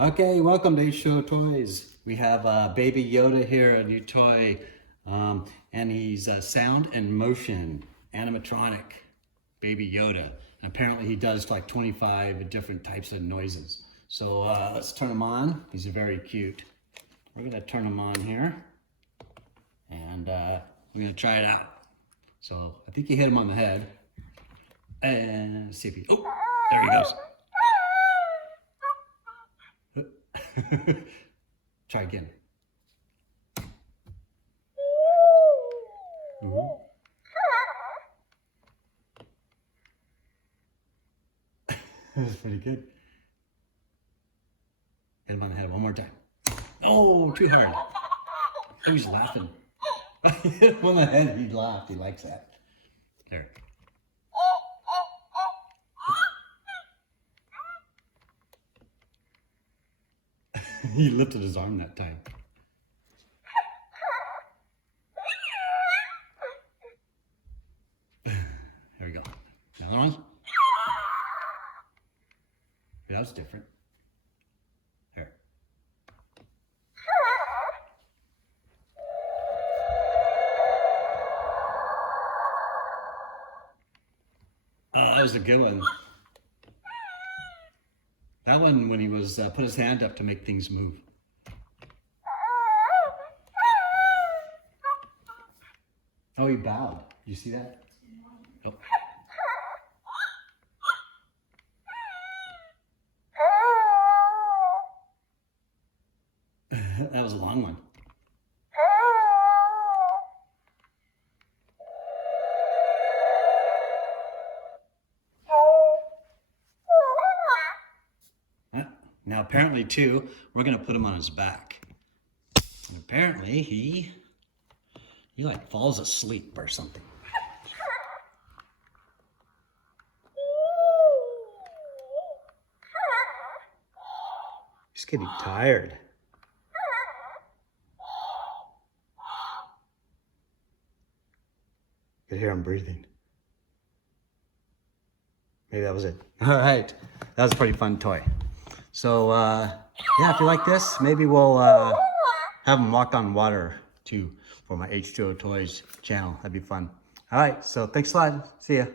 Okay, welcome to H2O Toys. We have Baby Yoda here, a new toy, and he's sound and motion animatronic Baby Yoda. And apparently he does like 25 different types of noises. So let's turn him on. He's very cute. We're gonna turn him on here, and we're gonna try it out. So I think you hit him on the head, and see if he. Oh, there he goes. Try again. That's pretty good. Hit him on the head one more time. Oh, too hard. Oh, he's laughing. Hit him on the head, he laughed. He likes that. There. He lifted his arm that time. There we go. Another one. That was different. There. Oh, that was a good one. That one when he was put his hand up to make things move. Oh, he bowed. You see that? Oh. That was a long one. Now apparently too, we're gonna put him on his back. And apparently he like falls asleep or something. He's getting tired. You can hear him breathing. Maybe that was it. All right, that was a pretty fun toy. So yeah, if you like this, maybe we'll have him walk on water too for my H2O Toys channel. That'd be fun. All right, so thanks a lot. See ya.